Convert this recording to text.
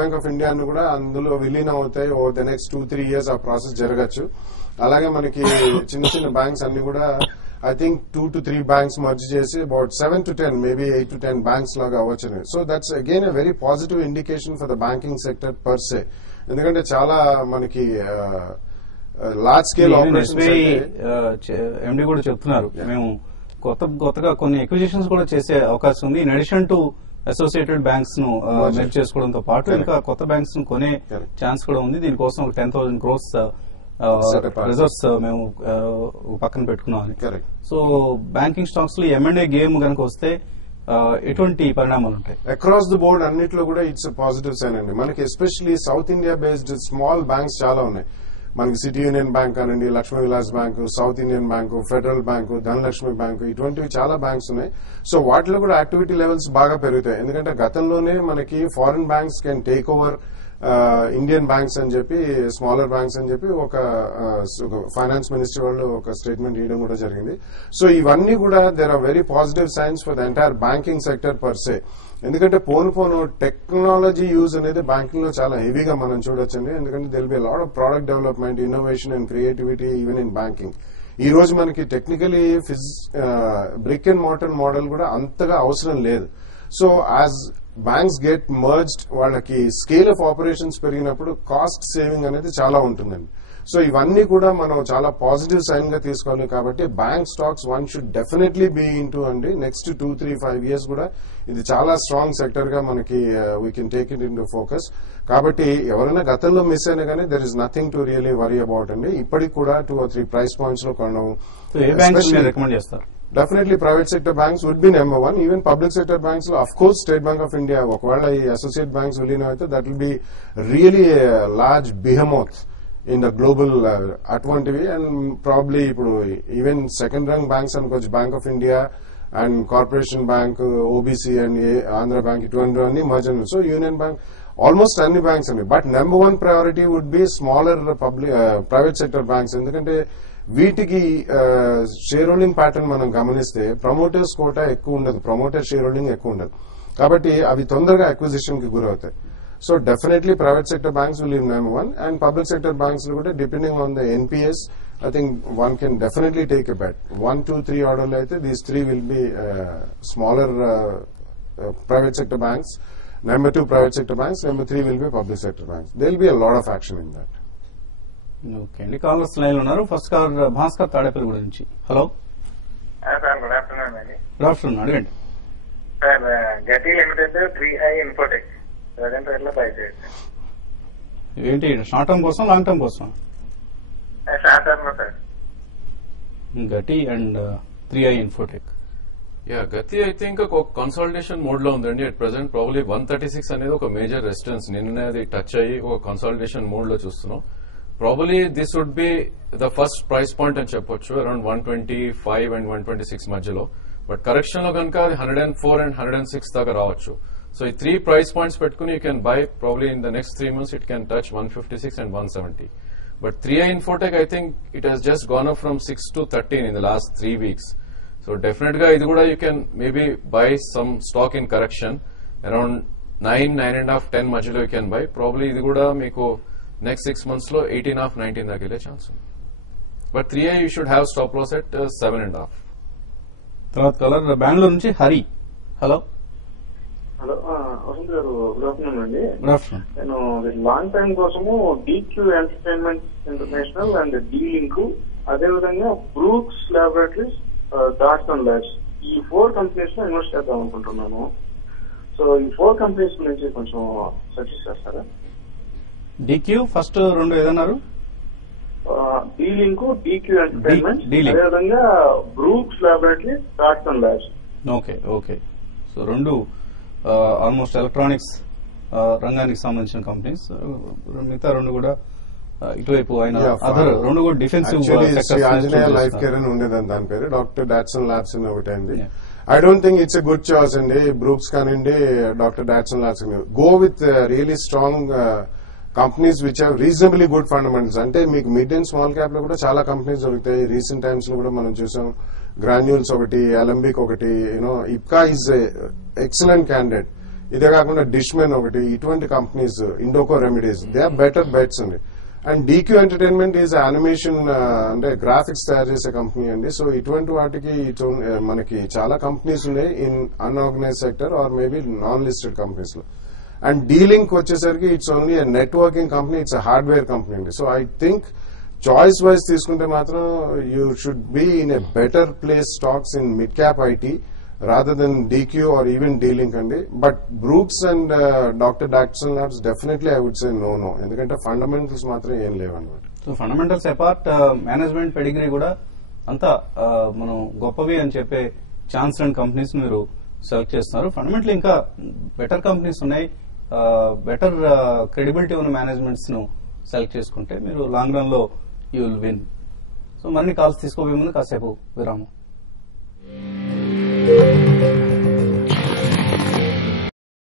Bank of India కూడా అందులో విలీనం అవుతాయి. ఓవర్ ద నెక్స్ట్ 2-3 years ఆ ప్రాసెస్ జరగచ్చు. అలాగే మనకి చిన్న చిన్న బ్యాంక్స్ అన్ని కూడా I think 2 to 3 banks merge చేసి about 7 to 10, maybe 8 to 10 banks లాగా అవ్వచ్చు. So that's again a very positive indication for the banking sector per se. ఎందుకంటే చాలా మనకి లార్జ్ స్కేల్ ఆపరేషన్స్ ఎండి కూడా చెప్తున్నారు మేము కొత్తగా కొన్ని ఎక్విజిషన్స్ కూడా చేసే అవకాశం ఉంది. In addition to associated banks ను మెర్జ్ చేసుకోవడంతో పాటు ఇంకా కొత్త బ్యాంక్స్ ను కొనే ఛాన్స్ కూడా ఉంది. దీనికోసం 10,000 crores రిజర్వ్స్ మేము పక్కన పెట్టుకున్నామని. సో బ్యాంకింగ్ స్టాక్స్ లో M&A గేమ్ కనుక వస్తే ఎటువంటి పరిణామాలు ఉంటాయి? అక్రాస్ ది బోర్డ్ అన్నిట్లో కూడా ఇట్స్ పాజిటివ్ సైన్ అండి. మనకి especially south India based small banks చాలా ఉన్నాయి. మనకి సిటీ యూనియన్ బ్యాంక్ అనండి, Lakshmi Vilas bank, south Indian bank, federal bank, Dhanalakshmi bank, ఇటువంటివి చాలా బ్యాంక్స్ ఉన్నాయి. సో వాటిలో కూడా యాక్టివిటీ లెవెల్స్ బాగా పెరుగుతాయి. ఎందుకంటే గతంలోనే మనకి foreign banks can take over Indian banks అని చెప్పి, స్మాలర్ బ్యాంక్స్ అని చెప్పి ఒక ఫైనాన్స్ మినిస్టర్ వాళ్ళు ఒక స్టేట్మెంట్ ఇవ్వడం కూడా జరిగింది. సో ఇవన్నీ కూడా there are very positive signs for the entire banking sector per se. ఎందుకంటే పోను టెక్నాలజీ యూజ్ అనేది బ్యాంకింగ్ లో చాలా హెవీగా మనం చూడొచ్చండి. ఎందుకంటే there'll be lot of product development, innovation and creativity even in banking. ఈ రోజు మనకి technically brick and mortar model కూడా అంతగా అవసరం లేదు. So as banks get merged, వాళ్ళకి స్కేల్ ఆఫ్ ఆపరేషన్స్ పెరిగినప్పుడు కాస్ట్ సేవింగ్ అనేది చాలా ఉంటుందండి. సో ఇవన్నీ కూడా మనం చాలా పాజిటివ్ సైన్ గా తీసుకోవాలి. కాబట్టి bank stocks one should definitely be into అండి. నెక్స్ట్ 2-3-5 years కూడా ఇది చాలా స్ట్రాంగ్ సెక్టర్ గా మనకి we can take it into focus. కాబట్టి ఎవరైనా గతంలో మిస్ అయినా కానీ there is nothing to really worry about అండి. ఇప్పటికి కూడా 2 or 3 ప్రైస్ పాయింట్స్ లో కొనడం. రికమెండ్ చేస్తారు? Definitely private sector banks would be number one. Even public sector banks, of course, State Bank of India, ఒకవేళ ఈ associate banks విలీనం అయితే that will be really a large behemoth in the global అటువంటివి. And probably ఇప్పుడు even second rank banks అనుకోవచ్చు, bank of India and corporation bank, OBC and Andhra bank, ఇటువంటివన్నీ merge అయ్యాయి. So union bank, almost అన్ని banks అండి. But number 1 priority would be smaller private sector banks. ఎందుకంటే వీటికి share holding pattern మనం గమనిస్తే promoters quota ఎక్కువ ఉండదు, ప్రమోటర్ షేర్ హోల్డింగ్ ఎక్కువ ఉండదు. కాబట్టి అవి తొందరగా అక్విజిషన్ కి గురవుతాయి. So definitely private sector banks will leave number 1. And public sector banks లో కూడా depending on the NPS I think one can definitely take a bet. 1, 2, 3 ఆర్డర్లో అయితే these 3 will be smaller private sector banks. Number 2 private sector banks, number 3 will be public sector banks. There will be a lot of action in that. Okay అండి, callers line ఉన్నారు. First call Bhaskar Tadepalli గురించి. Hello sir, good afternoon అండి. Good afternoon, అడగండి sir. గతి limited 3i Infotech present రేట్లో by చేయొచ్చు. ఏంటి, short term కోసం లాంగ్ టర్మ్ కోసం? షార్ట్ టర్మ్ లో సార్. గతి అండ్ 3i ఇన్ఫోటెక్. గతి ఐ థింక్ ఒక కన్సాలిడేషన్ మోడ్ లో ఉందండి. అట్ ప్రెసెంట్ ప్రాబ్లీ 136 అనేది ఒక మేజర్ రెసిస్టెన్స్. నిన్న అది టచ్ అయ్యి ఒక కన్సాలిడేషన్ మోడ్ లో చూస్తున్నాం. Probably this would be the first price point అని చెప్పొచ్చు, అరౌండ్ 125 and 126 మధ్యలో. బట్ కరెక్షన్ లో కనుక అది 104 and 106 దాకా రావచ్చు. సో ఈ 3 ప్రైస్ పాయింట్స్ పెట్టుకుని you can buy. Probably in the next 3 months it can touch 156 and 170. But 3i Infotech I think it has just gone up from 6 to 13 in the last 3 weeks. So definite గా ఇది కూడా you can maybe by some stock in correction around 9.5, 10 మధ్యలో you can buy. Probably ఇది కూడా మీకు next 6 months లో 18.5, 19 దాకా వెళ్ళే ఛాన్స్ ఉంది. But 3i you should have stop loss at 7.5. తర్వాత కలర్ బెంగళూరు నుంచి హరి. హలో హలో వసంత్ గారు, గుడ్ ఆఫ్టర్నూన్ అండి. Good afternoon. నేను లాంగ్ టైం కోసము DQ entertainment international and D link, అదేవిధంగా బ్రూక్స్ ల్యాబొరేటరీస్, డాట్సన్ ల్యాబ్స్, ఈ 4 కంపెనీస్ లో ఇన్వెస్ట్ చేద్దాం అనుకుంటున్నాను. సో ఈ 4 కంపెనీస్ గురించి కొంచెం సజెస్ట్ చేస్తారా? DQ ఫస్ట్ 2 ఏదన్నారు? D లింక్, DQ ఎంటర్టైన్మెంట్, అదేవిధంగా Brooks laboratories, Datsons labs. Okay. So 2 almost electronics రంగానికి సంబంధించిన కంపెనీస్. మిగతా 2 కూడా ఇటువైపు ఆయన అదర్ 2 కూడా డిఫెన్సివ్ లైఫ్ కేర్ అని ఉండేదని దాని పేరు. డాక్టర్ డాట్సన్ ల్యాబ్స్ అని ఒకటి అండి. I don't think it's a good choice అండి. బ్రూక్స్ కానివ్వండి, doctor Datsun labs go with really strong companies which have reasonably good fundamentals. అంటే మీకు మిడ్ అండ్ స్మాల్ క్యాప్ లో కూడా చాలా కంపెనీస్ దొరుకుతాయి. రీసెంట్ టైమ్స్ లో కూడా మనం చూసాం. గ్రాన్యూల్స్ ఒకటి, అలంబిక్ ఒకటి, you know Ipca is excellent candidate. ఇదే కాకుండా డిష్మెన్ ఒకటి, ఇటువంటి companies, Indoco remedies, they are better bets అండి. And DQ entertainment is animation అంటే గ్రాఫిక్స్ తయారు చేసే కంపెనీ అండి. సో ఇటువంటి వాటికి మనకి చాలా కంపెనీస్ ఉన్నాయి in unorganize sector or maybe non listed companies లో. అండ్ డీలింక్ వచ్చేసరికి it's only networking company, it's hardware company అండి. So I think choice wise తీసుకుంటే మాత్రం you should be in a better place stocks in mid cap IT rather than DQ or even D-Link అండి. But Brooks and doctor Daxon labs definitely I would say no, ఎందుకంటే fundamentals మాత్రం ఏం లేవన్నమాట. So fundamentals apart management pedigree కూడా అంతా మనం గొప్పవి అని చెప్పే ఛాన్స్ అండ్ కంపెనీస్ మీరు సెలెక్ట్ చేస్తున్నారు. ఫండమెంటల్ ఇంకా బెటర్ కంపెనీస్ ఉన్నాయి, బెటర్ క్రెడిబిలిటీ ఉన్న మేనేజ్మెంట్స్ ను సెలెక్ట్ చేసుకుంటే మీరు లాంగ్ రన్ లో యూ విల్ విన్. సో మరిన్ని కాల్స్ తీసుకోబోయే ముందు కాసేపు విరామం.